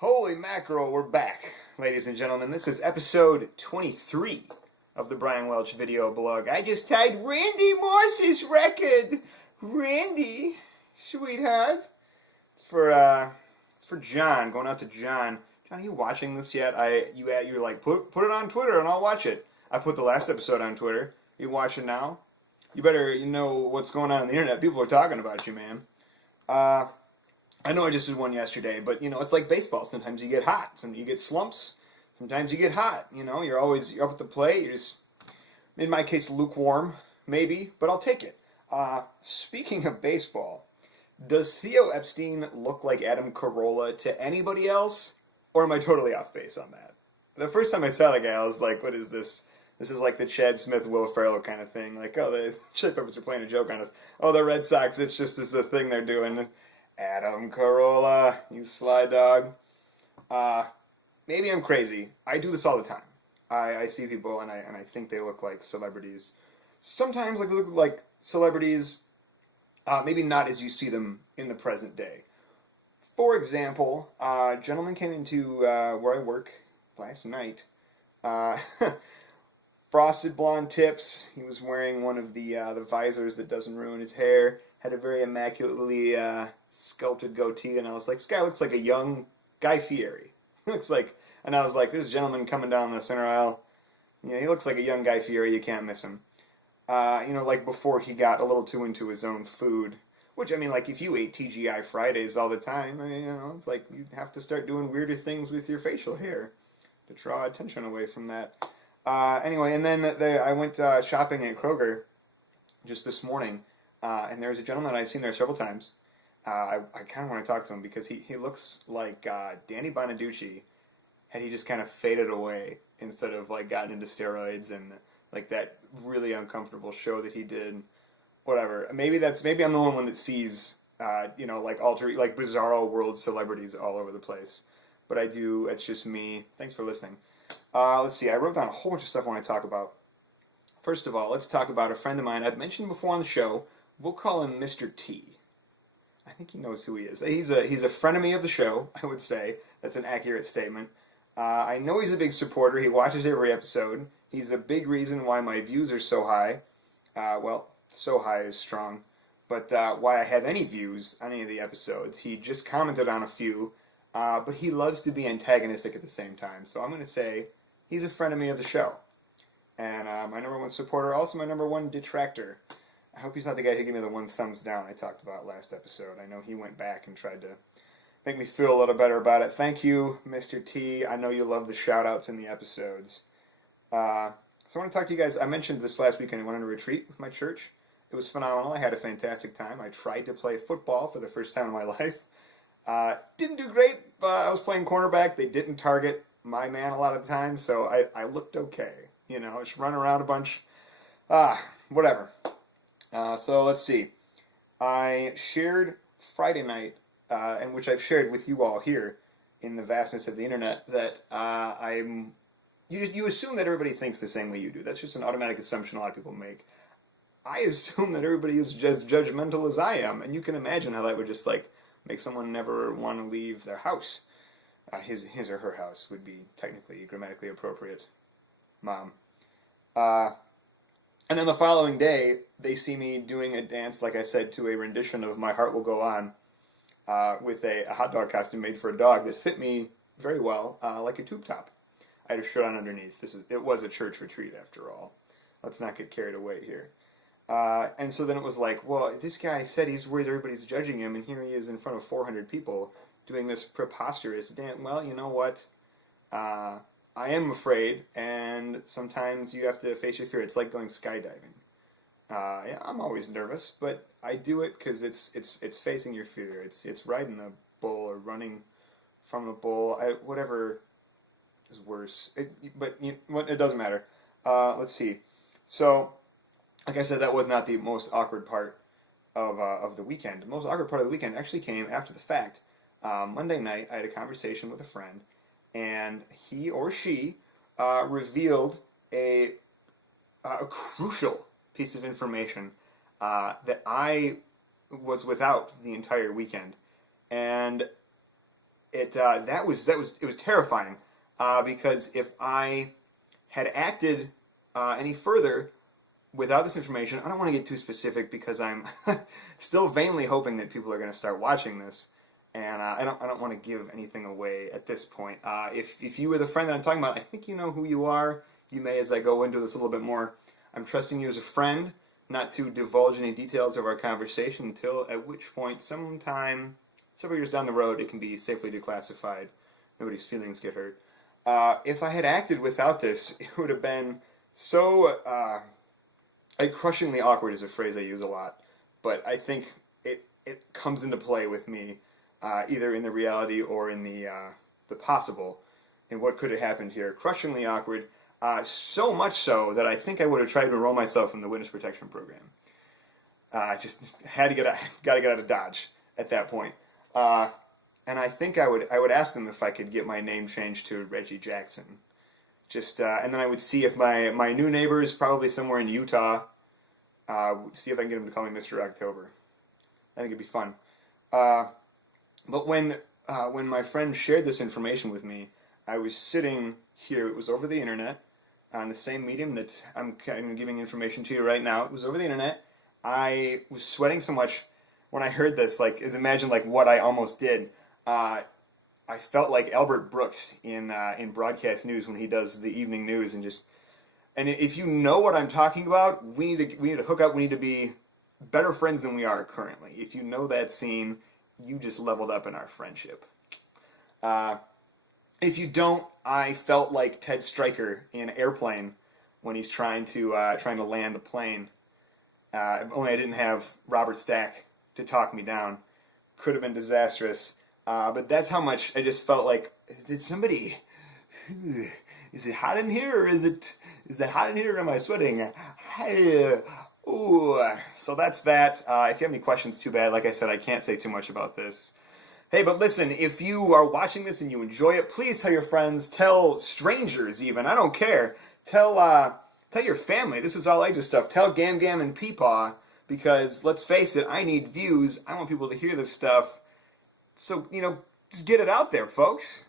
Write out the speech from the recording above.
Holy mackerel, we're back, ladies and gentlemen. This is episode 23 of the Brian Welch video blog. I just tied Randy Moss's record. Randy, sweetheart. It's for John, going out to John. John, are you watching this yet? You're like, put it on Twitter and I'll watch it. I put the last episode on Twitter. You watching now? You better know what's going on the internet. People are talking about you, man. I know I just did one yesterday, but it's like baseball. Sometimes you get hot, sometimes you get slumps, sometimes you get hot. You're up at the plate. You're just, in my case, lukewarm, maybe, but I'll take it. Speaking of baseball, does Theo Epstein look like Adam Carolla to anybody else, or am I totally off base on that? The first time I saw the guy, I was like, what is this? This is like the Chad Smith, Will Ferrell kind of thing. Like, oh, the Chili Peppers are playing a joke on us. Oh, the Red Sox, it's just this thing they're doing. Adam Carolla, you sly dog. Maybe I'm crazy. I do this all the time. I see people and I think they look like celebrities. Sometimes they look like celebrities, maybe not as you see them in the present day. For example, a gentleman came into where I work last night. Frosted blonde tips. He was wearing one of the visors that doesn't ruin his hair. Had a very immaculately sculpted goatee, and I was like, this guy looks like a young Guy Fieri. Looks like, and I was like, there's a gentleman coming down the center aisle. He looks like a young Guy Fieri. You can't miss him. Like before he got a little too into his own food. Which, like if you ate TGI Fridays all the time, it's like you have to start doing weirder things with your facial hair to draw attention away from that. Anyway, and then I went shopping at Kroger just this morning, and there's a gentleman I've seen there several times. I kind of want to talk to him because he looks like Danny Bonaducci had he just kind of faded away instead of like gotten into steroids and like that really uncomfortable show that he did. Whatever. Maybe I'm the only one that sees like bizarro world celebrities all over the place. But I do. It's just me. Thanks for listening. Let's see. I wrote down a whole bunch of stuff I want to talk about. First of all, let's talk about a friend of mine I've mentioned before on the show. We'll call him Mr. T. I think he knows who he is. He's a frenemy of the show, I would say. That's an accurate statement. I know he's a big supporter. He watches every episode. He's a big reason why my views are so high. So high is strong. But why I have any views on any of the episodes. He just commented on a few. But he loves to be antagonistic at the same time. So I'm going to say he's a frenemy of the show. And my number one supporter, also my number one detractor. I hope he's not the guy who gave me the one thumbs down I talked about last episode. I know he went back and tried to make me feel a little better about it. Thank you, Mr. T. I know you love the shout-outs in the episodes. So I want to talk to you guys. I mentioned this last weekend I went on a retreat with my church. It was phenomenal. I had a fantastic time. I tried to play football for the first time in my life. Didn't do great, but I was playing cornerback. They didn't target my man a lot of the time, so I looked okay. Just run around a bunch. Whatever. So let's see. I shared Friday night, and which I've shared with you all here in the vastness of the internet, that you assume that everybody thinks the same way you do. That's just an automatic assumption a lot of people make. I assume that everybody is as judgmental as I am, and you can imagine how that would just make someone never want to leave their house. His or her house would be technically, grammatically appropriate. Mom. And then the following day, they see me doing a dance, like I said, to a rendition of My Heart Will Go On, with a hot dog costume made for a dog that fit me very well, like a tube top. I had a shirt on underneath. It was a church retreat, after all. Let's not get carried away here. And so then it was like, well, this guy said he's worried everybody's judging him, and here he is in front of 400 people doing this preposterous dance. Well, you know what? I am afraid, and sometimes you have to face your fear. It's like going skydiving. Yeah, I'm always nervous, but I do it because it's facing your fear. It's riding the bull or running from the bull. Whatever is worse. It doesn't matter. Let's see. So, like I said, that was not the most awkward part of the weekend. The most awkward part of the weekend actually came after the fact. Monday night, I had a conversation with a friend, and he or she revealed a crucial piece of information that I was without the entire weekend. And it was terrifying because if I had acted any further without this information, I don't want to get too specific because I'm still vainly hoping that people are going to start watching this, and I don't want to give anything away at this point. If you were the friend that I'm talking about, I think you know who you are. You may, as I go into this a little bit more, I'm trusting you as a friend not to divulge any details of our conversation until at which point, sometime several years down the road, it can be safely declassified. Nobody's feelings get hurt. If I had acted without this, it would have been so... crushingly awkward is a phrase I use a lot, but I think it comes into play with me, either in the reality or in the possible, in what could have happened here. Crushingly awkward, so much so that I think I would have tried to enroll myself in the witness protection program. Just got to get out of Dodge at that point. And I think I would ask them if I could get my name changed to Reggie Jackson. Just and then I would see if my new neighbors, probably somewhere in Utah, see if I can get them to call me Mr. October. I think it'd be fun. But when my friend shared this information with me, I was sitting here. It was over the internet on the same medium that I'm giving information to you right now. It was over the internet. I was sweating so much when I heard this. Like, imagine like what I almost did. I felt like Albert Brooks in broadcast news when he does the evening news, and if you know what I'm talking about, we need to hook up. We need to be better friends than we are currently. If you know that scene, you just leveled up in our friendship. If you don't, I felt like Ted Stryker in Airplane when he's trying to land the plane. Only I didn't have Robert Stack to talk me down. Could have been disastrous. But that's how much I just felt like, did somebody... Is it hot in here, or is it hot in here, or am I sweating? Ooh. So that's that. If you have any questions, too bad. Like I said, I can't say too much about this. Hey, but listen, if you are watching this and you enjoy it, please tell your friends, tell strangers even, I don't care. Tell your family, this is all I do stuff. Tell Gam Gam and Peepaw, because let's face it, I need views. I want people to hear this stuff. So, just get it out there, folks.